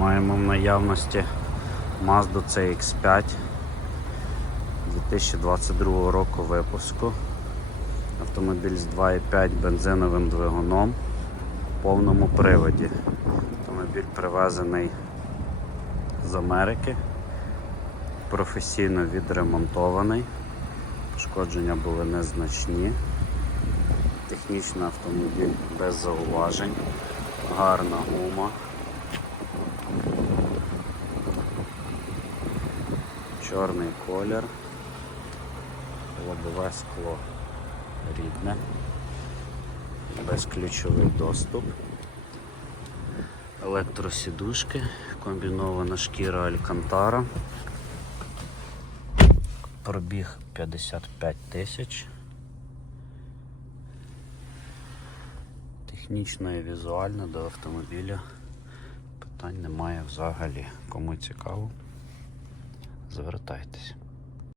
Маємо в наявності Mazda CX5 2022 року випуску. Автомобіль з 2,5 бензиновим двигуном в повному приводі. Автомобіль привезений з Америки, професійно відремонтований. Пошкодження були незначні. Технічний автомобіль без зауважень, гарна гума. Чорний колір, лобове скло рідне, безключовий доступ, електросідушки, комбінована шкіра Алькантара, пробіг 55 тисяч. Технічно і візуально до автомобіля питань немає взагалі. Кому цікаво, звертайтесь.